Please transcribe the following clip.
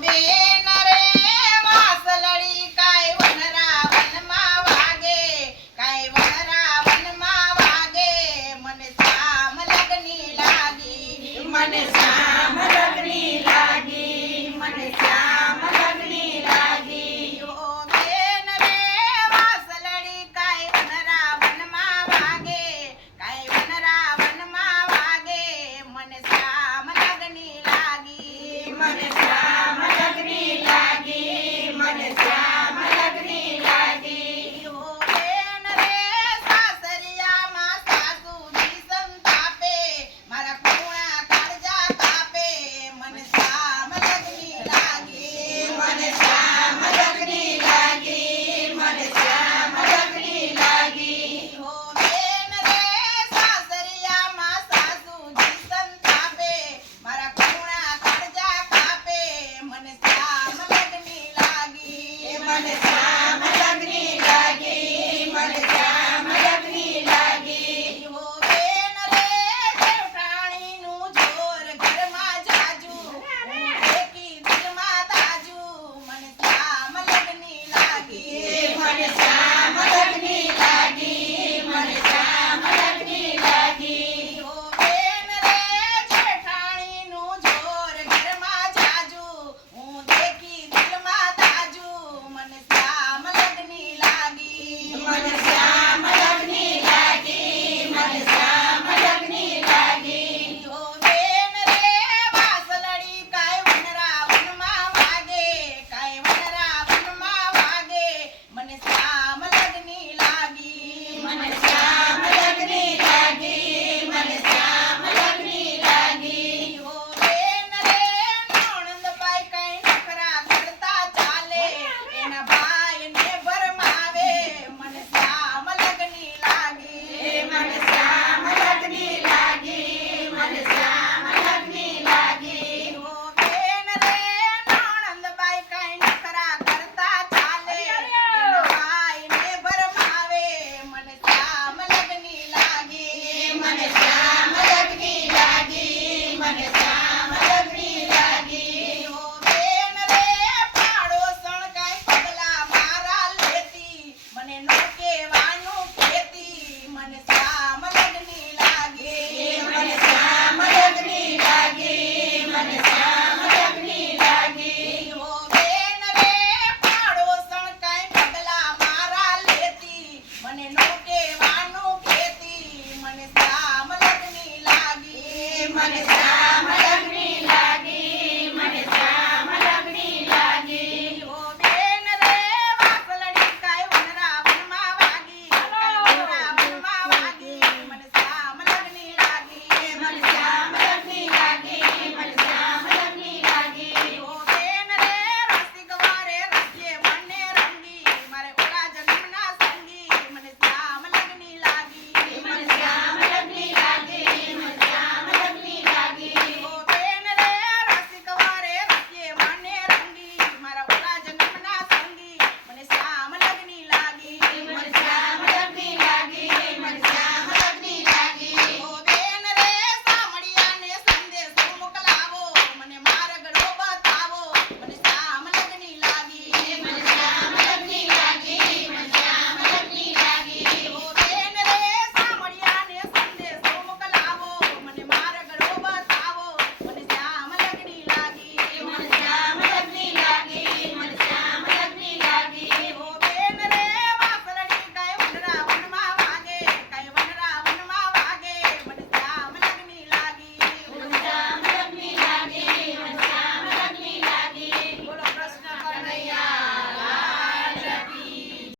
બેન રે વાસલડી કાય વનરા વનમાં વાગે કાય વનરા વનમાં વાગે મને શામ લગની લાગી મને શ્યામ લગની લાગી મને શ્યામ લગની લાગી ઓ બેન રે વાસલડી કાય વનરા વનમાં વાગે કાય વનરા વનમાં વાગે મને શામ લગની લાગી મને શ્યામ લગની લાગી મને શ્યામ લગની લાગી ઓ બેન રે સાસરિયામાં સાસુજી સંતાપે મારા કુણા કાળજા કાપે મને શામ લગની લાગી મને શ્યામ લગની લાગી મને શ્યામ લગની લાગી ઓ બેન રે સાસરિયામાં સાસુજી સંતાપે મારા કુણા કાળજા કાપે મને શામ લગની લાગી મને